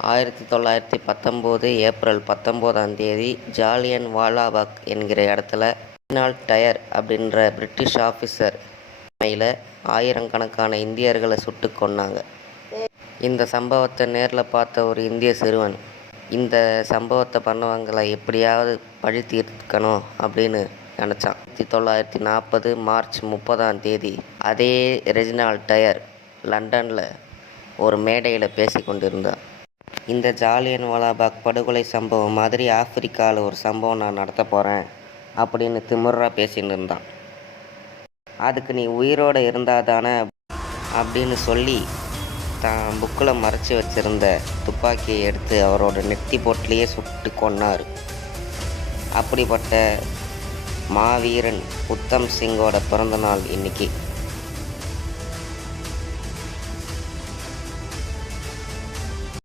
ஆயிரத்தி தொள்ளாயிரத்தி பத்தொம்போது ஏப்ரல் பத்தொம்போதாம் தேதி ஜாலியன் வாலாபாக் என்கிற இடத்துல ரெஜினால்ட் டயர் அப்படின்ற பிரிட்டிஷ் ஆஃபீஸர் தலைமையில் ஆயிரக்கணக்கான இந்தியர்களை சுட்டு கொன்னாங்க. இந்த சம்பவத்தை நேரில் பார்த்த ஒரு இந்திய சிறுவன் இந்த சம்பவத்தை பண்ணவங்களை எப்படியாவது பழி தீர்க்கணும் அப்படின்னு நினச்சான். ஆயிரத்தி தொள்ளாயிரத்தி நாற்பது மார்ச் முப்பதாம் தேதி அதே ரெஜினால் டயர் லண்டனில் ஒரு மேடையில் பேசி கொண்டிருந்தான். இந்த ஜாலியன் வாலாபாக் படுகொலை சம்பவம் மாதிரி ஆப்பிரிக்காவில் ஒரு சம்பவம் நான் நடத்த போகிறேன் அப்படின்னு திமிர்ரா பேசின்னு இருந்தான். அதுக்கு நீ உயிரோடு இருந்தால் தானே அப்படின்னு சொல்லி தான் புக்கில் மறைச்சி வச்சிருந்த துப்பாக்கியை எடுத்து அவரோட நெத்தி போட்டிலேயே சுட்டு கொன்னார். அப்படிப்பட்ட மாவீரன் உத்தம் சிங்கோட பிறந்தநாள் இன்னைக்கு.